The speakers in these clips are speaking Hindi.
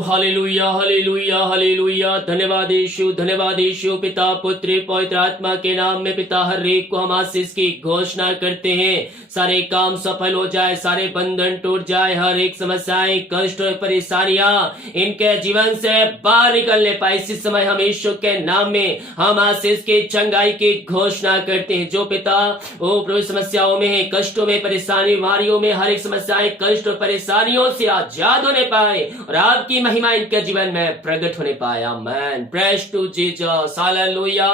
Hallelujah hallelujah hallelujah. धन्यवाद यीशु पिता पुत्र पवित्र आत्मा के नाम में पिता, हर एक को हम आशीष की घोषणा करते हैं। सारे काम सफल हो जाए, सारे बंधन टूट जाए, हर एक समस्याएं कष्ट और परेशानियां इनके जीवन से बाहर निकलने पाए। इसी समय हम यीशु के नाम में हम आशीष की चंगाई की घोषणा करते हैं। जो पिता वो प्रभु समस्याओं में है, कष्टों में, परेशानी, बीमारियों में, हर एक समस्याएं कष्ट और परेशानियों से आजाद होने पाए और आपकी महिमा इनके जीवन में प्रकट होने पाए। Amen. Praise to Jesus. Hallelujah.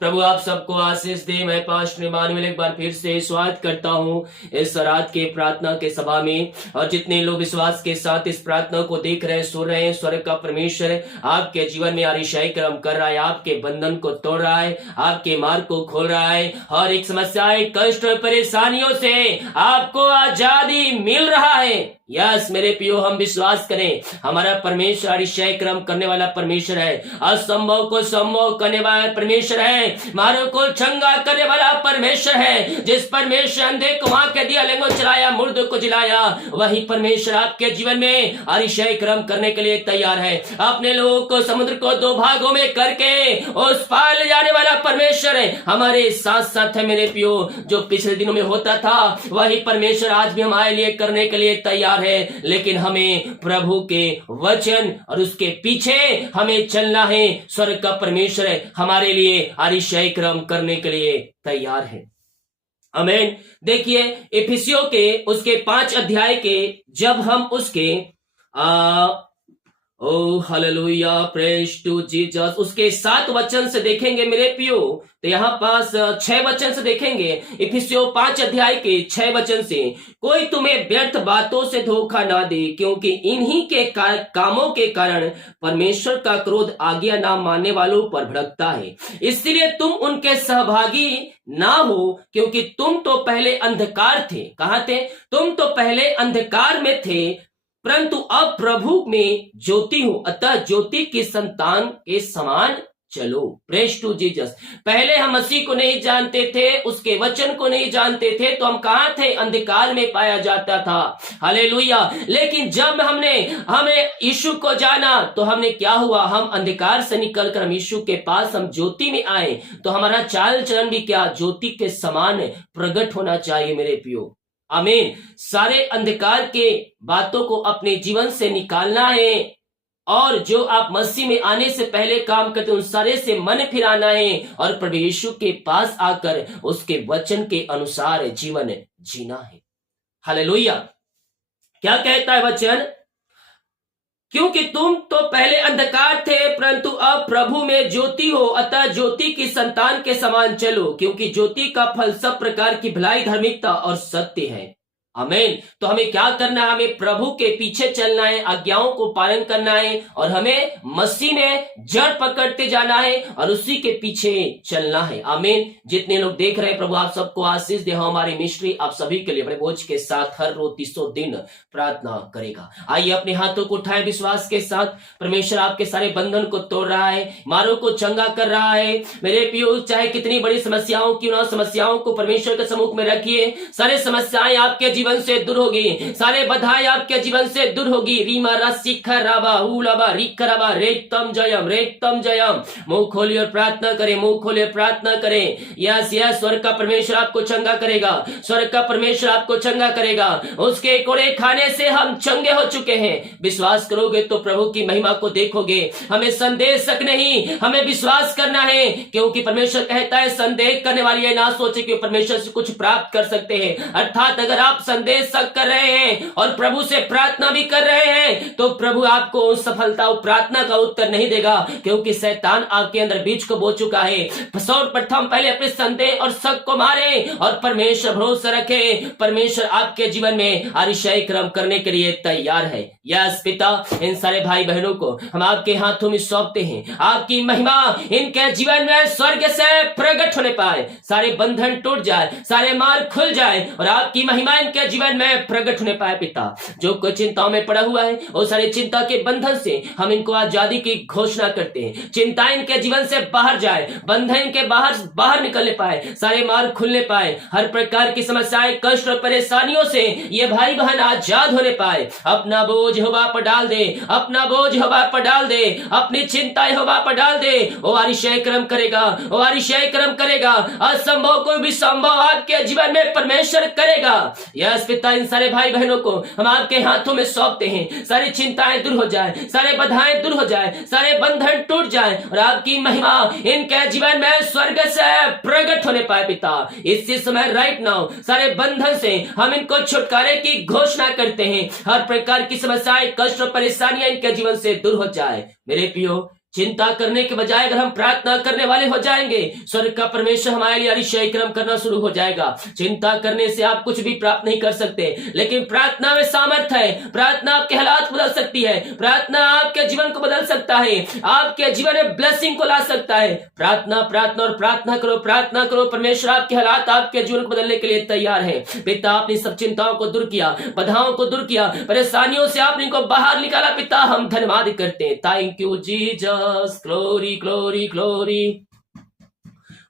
प्रभु आप सबको आशीष दे। मैं पास्टर इमानुएल एक बार फिर से स्वागत करता हूं इस रात के प्रार्थना के सभा में, और जितने लोग विश्वास के साथ इस प्रार्थना को देख रहे हैं, सुन रहे हैं, स्वर्ग का परमेश्वर आपके जीवन में अतिशय कर्म कर रहा है, आपके बंधन को तोड़ रहा है, आपके मार्ग को खोल रहा है, हर एक समस्याएं कष्ट और परेशानियों से आपको आजादी मिल रहा है। यस मेरे प्रियो, हम विश्वास करें हमारा परमेश्वर अतिशय कर्म करने वाला परमेश्वर है, असंभव को संभव करने वाला परमेश्वर है, मारो को चंगा करने वाला परमेश्वर है। जिस परमेश्वर अंधे को वहां के दिया, लेंगो चलाया, मुर्द को जिलाया, वही परमेश्वर आपके जीवन में अतिशय कर्म करने के लिए तैयार है। अपने लोगों को समुद्र को दो भागों में करके उस पार ले जाने वाला परमेश्वर है, हमारे साथ साथ है मेरे प्रियो। जो पिछले दिनों में होता था वही परमेश्वर आज भी हमारे लिए करने के लिए तैयार है, लेकिन हमें प्रभु के वचन और उसके पीछे हमें चलना है। स्वर्ग का परमेश्वर हमारे लिए अतिशय कर्म करने के लिए तैयार है। आमीन। देखिए इफिसियों के उसके 5 अध्याय के जब हम उसके ओ हालेलुया प्रेज टू जीसस उसके 7 वचन से देखेंगे मेरे प्रियो, तो यहाँ पास 6 वचन से देखेंगे। इफिसियों 5 अध्याय के 6 वचन से, कोई तुम्हें व्यर्थ बातों से धोखा ना दे, क्योंकि इन्हीं के कामों के कारण परमेश्वर का क्रोध आज्ञा ना मानने वालों पर भड़कता है। इसलिए तुम उनके सहभागी ना हो, क्योंकि तुम तो पहले अंधकार थे। कहाँ थे? तुम तो पहले अंधकार में थे, परंतु अब प्रभु में ज्योति हो, अतः ज्योति की संतान के समान चलो। Praise to Jesus. पहले हम मसीह को नहीं जानते थे, उसके वचन को नहीं जानते थे, तो हम कहां थे? अंधकार में पाया जाता था। हालेलुया। लेकिन जब हमें यीशु को जाना तो हमने क्या हुआ? हम अंधकार से निकलकर हम यीशु के पास हम ज्योति में आए, तो हमारा चाल चलन भी क्या? ज्योति के समान प्रकट होना चाहिए मेरे प्रियो। आमीन। सारे अंधकार के बातों को अपने जीवन से निकालना है, और जो आप मसीह में आने से पहले काम करते उन सारे से मन फिराना है, और प्रभु यीशु के पास आकर उसके वचन के अनुसार जीवन जीना है। हालेलुया। क्या कहता है वचन? क्योंकि तुम तो पहले अंधकार थे, परंतु अब प्रभु में ज्योति हो, अतः ज्योति की संतान के समान चलो, क्योंकि ज्योति का फल सब प्रकार की भलाई, धार्मिकता और सत्य है। आमीन। तो हमें क्या करना है? हमें प्रभु के पीछे चलना है, आज्ञाओं को पालन करना है, और हमें मसीह में जड़ पकड़ते जाना है और उसी के पीछे चलना है। आमीन। जितने लोग देख रहे हैं, प्रभु आप सबको आशीष दे। हमारी मिस्ट्री आप सभी के लिए बड़े बोझ के साथ हर रोज 300 दिन प्रार्थना करेगा। आइए अपने हाथों को उठाएं विश्वास के साथ। परमेश्वर आपके सारे बंधन को तोड़ रहा है, मारों को चंगा कर रहा है मेरे प्रियो। चाहे कितनी बड़ी समस्याओं क्यों ना, समस्याओं को परमेश्वर के सम्मुख में रखिए। सारे समस्याएं आपके जीवन से दूर होगी, सारे बाधाएं आपके जीवन से दूर होगी। रीमा रसिखा राबा हुलाबा रिखराबा रेतम जयम। मुंह खोलिए और प्रार्थना करें, मुंह खोलिए प्रार्थना करें। यस यस, स्वर्ग का परमेश्वर आपको चंगा करेगा, स्वर्ग का परमेश्वर आपको चंगा करेगा। उसके कोड़े खाने से हम चंगे हो चुके हैं। विश्वास करोगे तो प्रभु की महिमा को देखोगे। हमें संदेह शक नहीं, हमें विश्वास करना है, क्योंकि परमेश्वर कहता है संदेह करने वाली है ना सोचे कि परमेश्वर से कुछ प्राप्त कर सकते हैं। अर्थात अगर आप संदेह शक कर रहे हैं और प्रभु से प्रार्थना भी कर रहे हैं, तो प्रभु आपको सफलता और प्रार्थना का उत्तर नहीं देगा, क्योंकि शैतान आपके अंदर बीज को बो चुका है। सर्वप्रथम पहले अपने संदेह और शक को मारे और परमेश्वर भरोसा रखे। परमेश्वर आपके जीवन में अतिशय कर्म करने के लिए तैयार है। यस पिता, इन सारे भाई बहनों को हम आपके हाथों में सौंपते हैं। आपकी महिमा इनके जीवन में स्वर्ग से प्रकट होने पाए, सारे बंधन टूट जाए, सारे मार्ग खुल जाए, और आपकी महिमा इनके इनके जीवन में प्रकट होने पाए पिता। जो कोई चिंताओं में पड़ा हुआ है, वो सारे चिंता के बंधन से हम इनको आजादी की घोषणा करते हैं। चिंता इनके जीवन से बाहर जाए, बंधन इनके बाहर निकलने पाए, सारे मार्ग खुलने पाए, हर प्रकार की समस्याएं, कष्ट और परेशानियों से ये भाई बहन आजाद होने पाए। अपना बोझ यहोवा पर डाल दे, अपना बोझ यहोवा पर डाल दे, अपनी चिंता यहोवा पर डाल दे। वो अतिशय कर्म करेगा, वो अतिशय कर्म करेगा। असंभव को भी संभव आपके जीवन में परमेश्वर करेगा। यस पिता, इन सारे भाई बहनों को हम आपके हाथों में सौंपते हैं। सारी चिंताएं दूर हो जाए, सारे बाधाएं दूर हो जाए, सारे बंधन टूट जाए और आपकी महिमा इनके जीवन में स्वर्ग से प्रकट होने पाए पिता। इसी समय राइट नाउ सारे बंधन से हम इनको छुटकारे की घोषणा करते हैं। हर प्रकार की समस्याएं, कष्ट और परेशानियां इनके जीवन से दूर हो जाए। मेरे प्रियो, चिंता करने के बजाय अगर हम प्रार्थना करने वाले हो जाएंगे, स्वर्ग का परमेश्वर हमारे लिए अतिशय कर्म करना शुरू हो जाएगा। चिंता करने से आप कुछ भी प्राप्त नहीं कर सकते, लेकिन प्रार्थना में सामर्थ्य है। प्रार्थना आपके हालात बदल सकती है, प्रार्थना आपके जीवन को बदल सकता है, आपके जीवन में ब्लेसिंग को ला सकता है। प्रार्थना प्रार्थना और प्रार्थना करो, प्रार्थना करो। परमेश्वर आपके हालात, आपके जीवन को बदलने के लिए तैयार है। पिता, आपने सब चिंताओं को दूर किया, बाधाओं को दूर किया, परेशानियों से आपने इनको बाहर निकाला। पिता, हम धन्यवाद करते हैं। Thank you Jesus. Glory glory glory.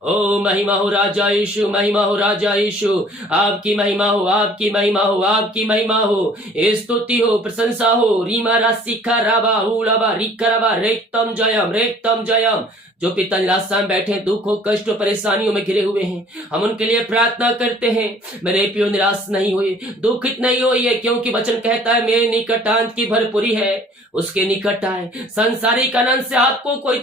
ओ महिमा हो राजा यीशु, महिमा हो राजा यीशु। आपकी महिमा हो, आपकी महिमा हो, आपकी महिमा हो, स्तुति हो, प्रशंसा हो। रीमा राशि खराबा उलाबा रिकराबा रेक्तम जयम, रेक्तम जयम। जो पिता निराशा में बैठे, दुखों, कष्टों, परेशानियों में घिरे हुए हैं, हम उनके लिए प्रार्थना करते हैं। मेरे प्रियो, निराश नहीं हुए, दुखित नहीं होइए, क्योंकि वचन कहता है मेरे निकट आनंद की भरपूरी है, उसके निकट आए। सांसारिक आनंद से आपको कोई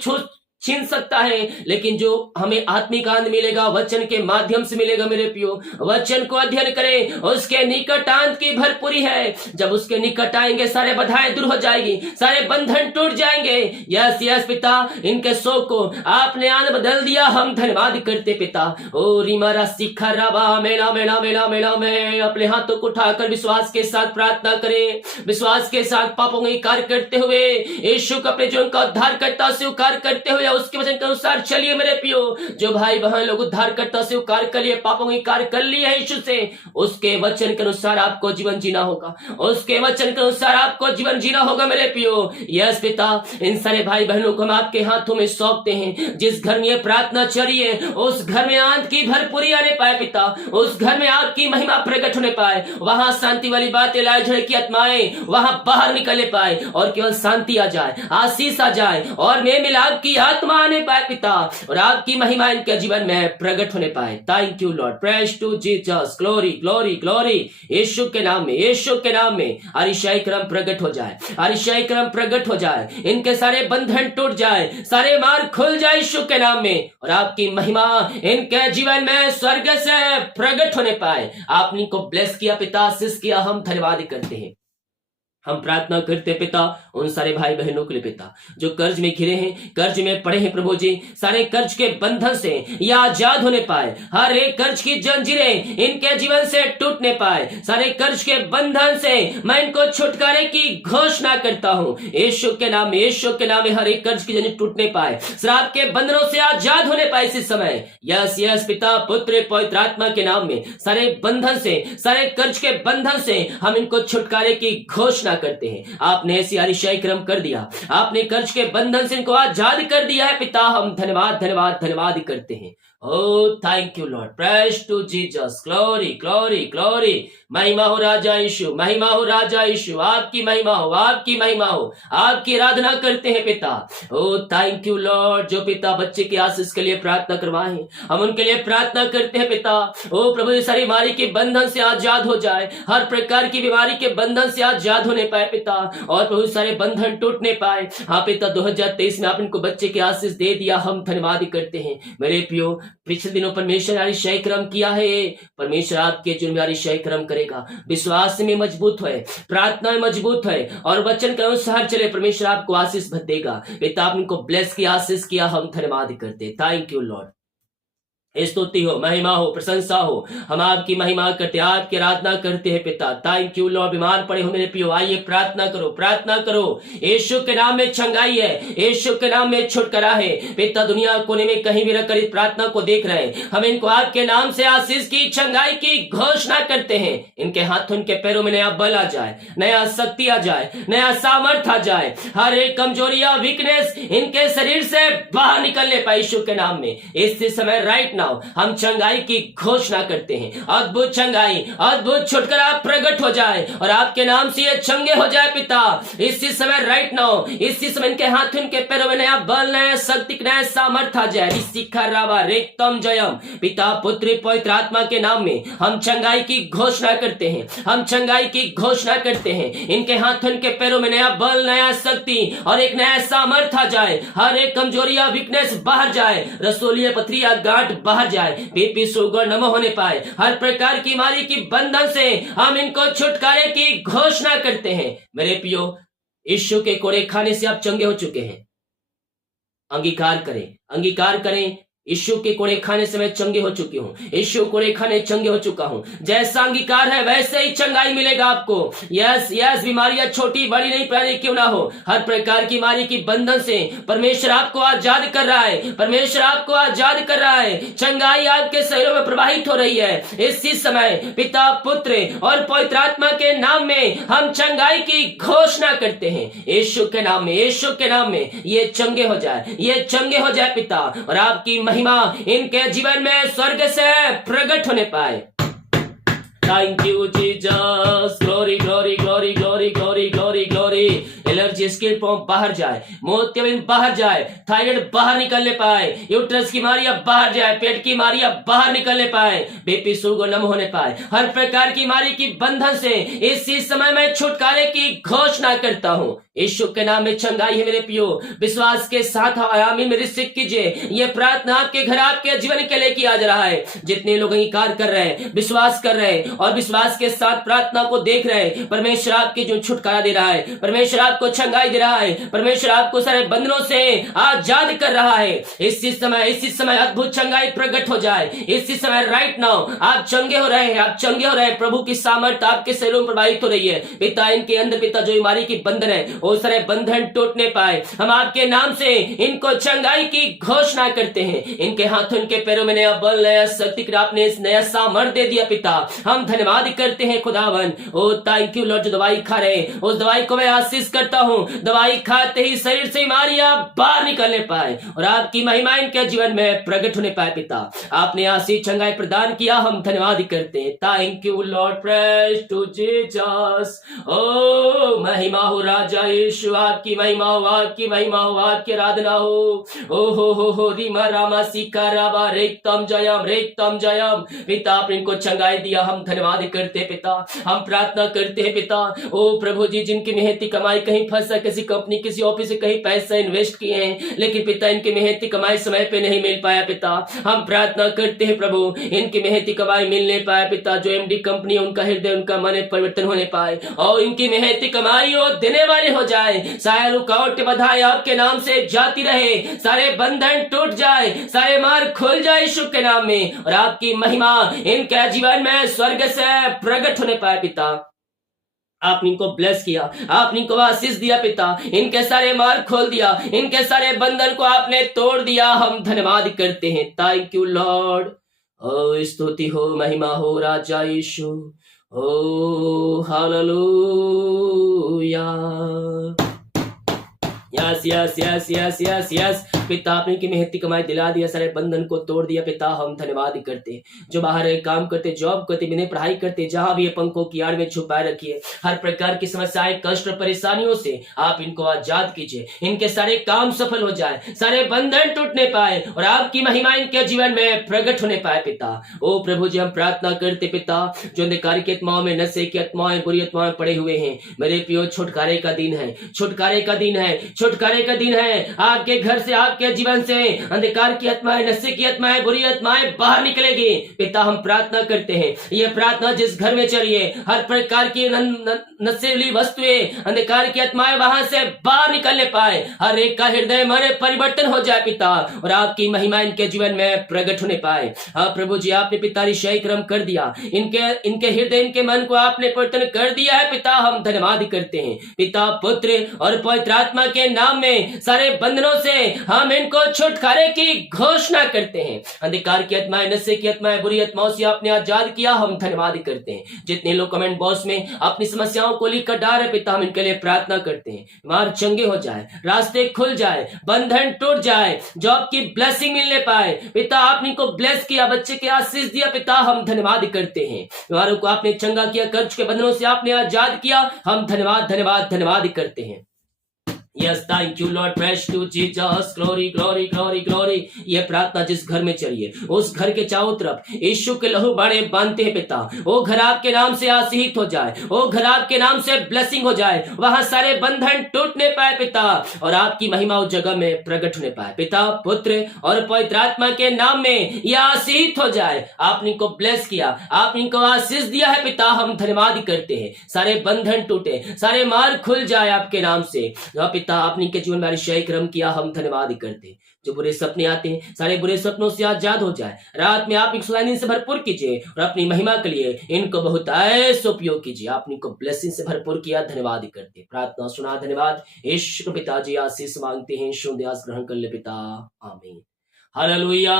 छीन सकता है, लेकिन जो हमें आत्मिक आनंद मिलेगा वचन के माध्यम से मिलेगा। मेरे प्रियो, वचन को अध्ययन करें, उसके निकट आनंद की भरपूरी है। जब उसके निकट आएंगे, सारे बाधाएं दूर हो जाएगी, सारे बंधन टूट जाएंगे। यस यस पिता, इनके शोक को आपने आनंद बदल दिया, हम धन्यवाद करते पिता। ओ रिमारा सिखा राबा मेला मेला मेला मेला में अपने हाथों को उठाकर विश्वास के साथ प्रार्थना करें। विश्वास के साथ पापों का इनकार करते हुए यीशु को अपने जीवन का उद्धारकर्ता स्वीकार करते हुए उसके वचन के अनुसार चलिए। मेरे प्रियो, जो भाई बहन लोग उद्धारकर्ता स्वीकार कर लिए, पापों का इनकार कर लिए है यीशु से, उसके वचन के अनुसार आपको जीवन जीना होगा, उसके वचन के अनुसार आपको जीवन जीना होगा। मेरे प्रियो, यस पिता, इन सारे भाई बहनों को हम आपके हाथों में सौंपते हैं। जिस घर में ये प्रार्थना चली है, उस घर में आनंद की भरपूरी आने पाए पिता, उस घर में आपकी महिमा प्रकट होने पाए, वहां शांति वाली बातें, लड़ाई झगड़े की आत्माएं वहां बाहर निकलने पाए और केवल शांति आ जाए, आशीष आ जाए और मेल मिलाप की आत्मा आने पाए पिता, और आपकी महिमा इनके जीवन में प्रकट होने पाए। Thank you lord, praise to Jesus. Glory glory glory. यीशु के नाम में, यीशु के नाम में अतिशय कर्म प्रकट हो जाए, अतिशय कर्म प्रकट हो जाए, इनके सारे बंधन टूट जाए, सारे मार्ग खुल जाए यीशु के नाम में, और आपकी महिमा इनके जीवन में स्वर्ग से प्रकट होने पाए। आपने इनको ब्लेस किया पिता, आशीष किया, हम धन्यवाद करते हैं। हम प्रार्थना करते पिता उन सारे भाई बहनों के लिए पिता, जो कर्ज में घिरे हैं, कर्ज में पड़े हैं प्रभु जी, सारे कर्ज के बंधन से या आजाद होने पाए, हर एक कर्ज की जंजीरें इनके जीवन से टूटने पाए, सारे कर्ज के बंधन से मैं इनको छुटकारे की घोषणा करता हूँ यीशु के नाम में, यीशु के नाम में हर एक कर्ज की जंजीर टूटने पाए, श्राप के बंधनों से आजाद होने पाए इसी समय। यस यस पिता, पुत्र पवित्र आत्मा के नाम में सारे बंधन से, सारे कर्ज के बंधन से हम इनको छुटकारे की घोषणा करते हैं। आपने ऐसी अतिशय कर्म कर दिया, आपने कर्ज के बंधन से इनको आजाद कर दिया है पिता, हम धन्यवाद धन्यवाद धन्यवाद करते हैं। Oh, thank you, Lord. Praise to Jesus. Glory, glory, glory. महिमा हो राजा यीशु, महिमा हो राजा यीशु, आपकी महिमा हो, आपकी महिमा हो, आपकी आराधना करते हैं पिता। ओ थैंक यू लॉर्ड, जो पिता बच्चे की आशीष के लिए प्रार्थना करवाए, हम उनके लिए प्रार्थना करते हैं पिता। ओ प्रभु, सारी बीमारी के बंधन से आजाद हो जाए, हर प्रकार की बीमारी के बंधन से आजाद होने पाए पिता, और प्रभु सारे बंधन टूटने पाए। हाँ पिता, 2023 में आप इनको बच्चे की आशीष दे दिया, हम धन्यवाद करते हैं। मेरे प्रियो, पिछले दिनों परमेश्वर अतिशय कर्म किया है, परमेश्वर आपके जीवन में अतिशय कर्म करेगा। विश्वास में मजबूत है, प्रार्थना में मजबूत है और वचन के अनुसार चले, परमेश्वर आपको आशीष देगा। पिता, आपने इनको ब्लेस किया, आशीष किया, हम धन्यवाद करते। Thank you Lord. स्तुति हो, महिमा हो, प्रशंसा हो। हम आपकी महिमा करते, आपकी आराधना करते हैं पिता। Thank you Lord. बीमार पड़े हो मेरे पियो, आइए प्रार्थना करो, प्रार्थना करो। यीशु के नाम में चंगाई है, यीशु के नाम में छुटकारा है पिता। दुनिया कोने में कहीं भी रखकर इस प्रार्थना को देख रहे हैं, हम इनको आपके नाम से आशीष की, चंगाई की घोषणा करते हैं। इनके हाथों, इनके पैरों में नया बल आ जाए, नया शक्ति आ जाए, नया सामर्थ्य आ जाए। हर एक कमजोरियां, वीकनेस इनके शरीर से बाहर निकलने पाए यीशु के नाम में। इस समय राइट हम चंगाई की घोषणा करते हैं। अद्भुत चंगाई, अद्भुत छुटकारा प्रकट हो जाए और आपके नाम से ये चंगे हो जाए पिता। इसी समय राइट नाउ, इसी समय इनके हाथ, इनके पैरों में नया बल, नया शक्ति, नया सामर्थ्य आ जाए। रेक्तम जयम पिता, पुत्र, पवित्र आत्मा के नाम में हम चंगाई की घोषणा करते हैं, हम चंगाई की घोषणा करते हैं। इनके हाथ, इनके पैरों में नया बल, नया शक्ति और एक नया सामर्थ्य आ जाए। हर एक कमजोरियां, वीकनेस बाहर जाए, रसोलिया, पथरिया, गांठ बाहर जाए, बीपी, शुगर न होने पाए। हर प्रकार की बीमारी की बंधन से हम इनको छुटकारे की घोषणा करते हैं। मेरे पियो, यीशु के कोड़े खाने से आप चंगे हो चुके हैं। अंगीकार करें, अंगीकार करें। यीशु के कोड़े खाने से मैं चंगे हो चुकी हूँ, यीशु कोड़े खाने चंगे हो चुका हूँ। जैसा अंगीकार है वैसे ही चंगाई मिलेगा आपको। यस यस, बीमारियां छोटी बड़ी नहीं पहले क्यों ना हो, हर प्रकार की बीमारी की बंधन से परमेश्वर आपको आजाद कर रहा है, परमेश्वर आपको आजाद कर रहा है। चंगाई आपके शरीरों में प्रवाहित हो रही है। इसी समय पिता, पुत्र और पवित्र आत्मा के नाम में हम चंगाई की घोषणा करते हैं। यीशु के नाम में, यीशु के नाम में ये चंगे हो जाए, ये चंगे हो जाए पिता। और आपकी महिमा इनके जीवन में स्वर्ग से प्रकट होने पाए। Thank you, Jesus. Glory, glory, glory, glory, glory, glory, glory. Allergy, skin problem बाहर जाए, मोतियाबिंद बाहर जाए, थायराइड बाहर निकलने पाए, यूट्रस की बीमारियां बाहर जाए, पेट की बीमारियां बाहर निकलने पाए, बीपी, शुगर नम होने पाए। हर प्रकार की बीमारी की बंधन से इसी समय में छुटकारे की घोषणा करता हूँ। यीशु के नाम में चंगाई है मेरे पियो। विश्वास के साथ आमीन में रिसीव कीजिए। ये प्रार्थना आपके घर, आपके जीवन के लिए किया जा रहा है। जितने लोग अंगीकार कर रहे हैं, विश्वास कर रहे हैं और विश्वास के साथ प्रार्थना को देख रहे हैं, परमेश्वर आपके जो छुटकारा दे रहा है, परमेश्वर आपको चंगाई दे रहा है, परमेश्वर आपको सारे बंधनों से आजाद कर रहा है। इसी समय अद्भुत चंगाई प्रकट हो जाए। इसी समय राइट नाउ आप चंगे हो रहे हैं, आप चंगे हो रहे हैं। प्रभु की सामर्थ आपके शरीरों में प्रवाहित हो रही है पिता। इनके अंदर पिता जो बीमारी की बंधन है वो सारे बंधन टूटने पाए। हम आपके नाम से इनको चंगाई की घोषणा करते हैं। इनके हाथों, इनके पैरों में नया बल, नया शक्ति, आपने इस नया सामर्थ्य दे दिया पिता। हम धन्यवाद करते हैं खुदावन। ओ थैंक यू लॉर्ड, जो दवाई खा रहे हैं उस दवाई को मैं आशीष करता हूँ। दवाई खाते ही शरीर से बीमारियां बाहर निकलने पाए और आपकी महिमा इनके जीवन में प्रकट होने पाए पिता। आपने आशीष चंगाई प्रदान किया, हम धन्यवाद करते हैं। Thank you lord, praise to Jesus. ओ महिमा हो राजा यीशु, आपकी महिमा हो, आपकी महिमा हो, आपकी आराधना हो। ओ हो रीमा रामा सीका राबा रेक्तम जयम, रेक्तम जयम। पिता आपने इनको चंगाई दिया, हम धन्यवाद करते हैं पिता। हम प्रार्थना करते हैं पिता। ओ प्रभु जी, जिनकी मेहनती कमाई कहीं फंसा, किसी कंपनी, किसी ऑफिस से कहीं पैसा इन्वेस्ट किए हैं, लेकिन पिता इनकी मेहनती कमाई समय पे नहीं मिल पाया पिता। हम प्रार्थना करते हैं प्रभु, इनकी मेहनती कमाई मिलने पाए पिता। जो एमडी कंपनी, उनका हृदय, उनका मन परिवर्तन होने पाए और इनकी मेहनती कमाई और देने वाले हो जाए। सारे रुकावट बधाई आपके नाम से जाती रहे, सारे बंधन टूट जाए, सारे मार्ग खुल जाए यीशु के नाम में और आपकी महिमा इनके जीवन में स्वर्ग से प्रकट होने पाए पिता। आपने इनको ब्लेस किया, आपने इनको आशीष दिया पिता। इनके सारे मार्ग खोल दिया, इनके सारे बंधन को आपने तोड़ दिया। हम धन्यवाद करते हैं। Thank you Lord. ओ स्तुति हो, महिमा हो राजा यीशु। ओ hallelujah. Yes yes yes yes yes yes पिता, आपने की मेहनती कमाई दिला दिया, सारे बंधन को तोड़ दिया पिता। हम धन्यवाद करते हैं। जो बाहर काम करते, जॉब करते, बिना पढ़ाई करते, जहां भी ये पंखों की आड़ में छुपाए रखिए, हर प्रकार की समस्याएं, कष्ट, परेशानियों से आप इनको आजाद कीजिए। इनके सारे काम सफल हो जाए, सारे बंधन टूटने पाए और आपकी महिमा इनके जीवन में प्रकट होने पाए पिता। ओ प्रभु जी, हम प्रार्थना करते पिता, जो अंधकार की आत्माओं में, नशे की आत्माएं, बुरी आत्माएं पड़े हुए हैं, मेरे पियो छुटकारे का दिन है, छुटकारे का दिन है, छुटकारे का दिन है। आपके घर से, आपके आपके जीवन से अंधकार की आत्माएं, नशे की आत्माएं, बुरी आत्माएं बाहर निकलेगी। पिता हम प्रार्थना करते हैं, ये प्रार्थना जिस घर में चलिए, हर प्रकार की नशीली वस्तुएं, अंधकार की आत्माएं वहां से बाहर निकलने पाए, हर एक का हृदय मन परिवर्तन हो जाए पिता, और आपकी महिमा इनके जीवन में प्रकट होने पाए। हाँ प्रभु जी, आपने पिता ऋषय क्रम कर दिया, इनके हृदय, इनके मन को आपने परिवर्तन कर दिया है पिता। हम धन्यवाद करते हैं पिता, पुत्र और पवित्र आत्मा के नाम में सारे बंधनों से हम इनको छुटकारे की घोषणा करते हैं। अंधकार की आत्माएं, नशे की आत्माएं, बुरी आत्माओं से आपने आजाद किया, हम धन्यवाद करते हैं। जितने लोग कमेंट बॉक्स में अपनी समस्याओं को लिखकर डाल रहे पिता, हम इनके लिए प्रार्थना करते हैं, मार चंगे हो जाए, रास्ते खुल जाए, बंधन टूट जाए, जॉब की ब्लेसिंग मिलने पाए पिता। आपने इनको ब्लेस किया, बच्चे के आशीष दिया पिता, हम धन्यवाद करते हैं। बीमारों को आपने चंगा किया, कर्ज के बंधनों से आपने आजाद किया, हम धन्यवाद धन्यवाद धन्यवाद करते हैं। Yes, thank you Lord, praise to Jesus, glory glory glory glory। ये प्रार्थना जिस घर में चलिए, उस घर के चारों तरफ यीशु के लहू बाड़े बांधते हैं पिता। वो घर आपके नाम से आशीषित हो जाए, वो घर आपके नाम से ब्लेसिंग हो जाए, वहां सारे बंधन टूटने पाए पिता, और आपकी महिमा उस जगह में प्रकट होने पाए पिता, पुत्र और पवित्र आत्मा के नाम में यह आशीषित हो जाए। आपने को ब्लेस किया, आपने को आशीष दिया है पिता, हम धन्यवाद करते हैं। सारे बंधन टूटे, सारे मार्ग खुल जाए आपके नाम से पिता। आपने के जीवन में अरिशय क्रम किया, हम धन्यवाद करते हैं। जो बुरे सपने आते हैं, सारे बुरे सपनों से आजाद हो जाए, रात में आप एक से भरपूर कीजिए, और अपनी महिमा के लिए इनको बहुत ऐसे उपयोग कीजिए। आपने को ब्लेसिंग से भरपूर किया, धन्यवाद करते। प्रार्थना सुना, धन्यवाद। ईश्वर पिताजी आशीष मांगते हैं, शुद्धास ग्रहण कर ले पिता, आमीन। हालेलुया।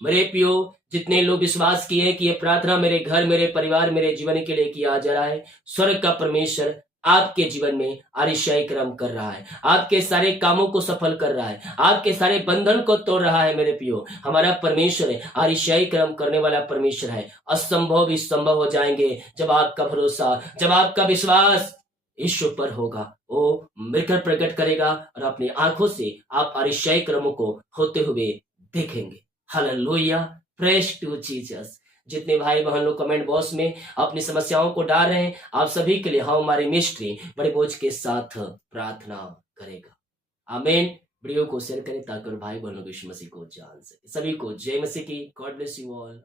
मेरे प्रियो, जितने लोग विश्वास किए कि ये प्रार्थना मेरे घर, मेरे परिवार, मेरे जीवन के लिए किया जा रहा है, स्वर्ग का परमेश्वर आपके जीवन में अरिशय क्रम कर रहा है, आपके सारे कामों को सफल कर रहा है, आपके सारे बंधन को तोड़ रहा है। मेरे प्रियो, हमारा परमेश्वर है, अरिशय क्रम करने वाला परमेश्वर है। असंभव भी संभव हो जाएंगे जब आपका भरोसा, जब आपका विश्वास ईश्वर पर होगा। वो मिलकर प्रकट करेगा, और अपनी आंखों से आप अरिशय क्रमों को होते हुए देखेंगे। Hallelujah, praise to Jesus. जितने भाई बहन लोग कमेंट बॉक्स में अपनी समस्याओं को डाल रहे हैं, आप सभी के लिए हम हमारे मिस्ट्री बड़े बोझ के साथ प्रार्थना करेगा। आमीन। वीडियो को शेयर करें ताकि भाई बहनों को यीशु मसीह को जान सके। सभी को जय मसीह की। God bless you all.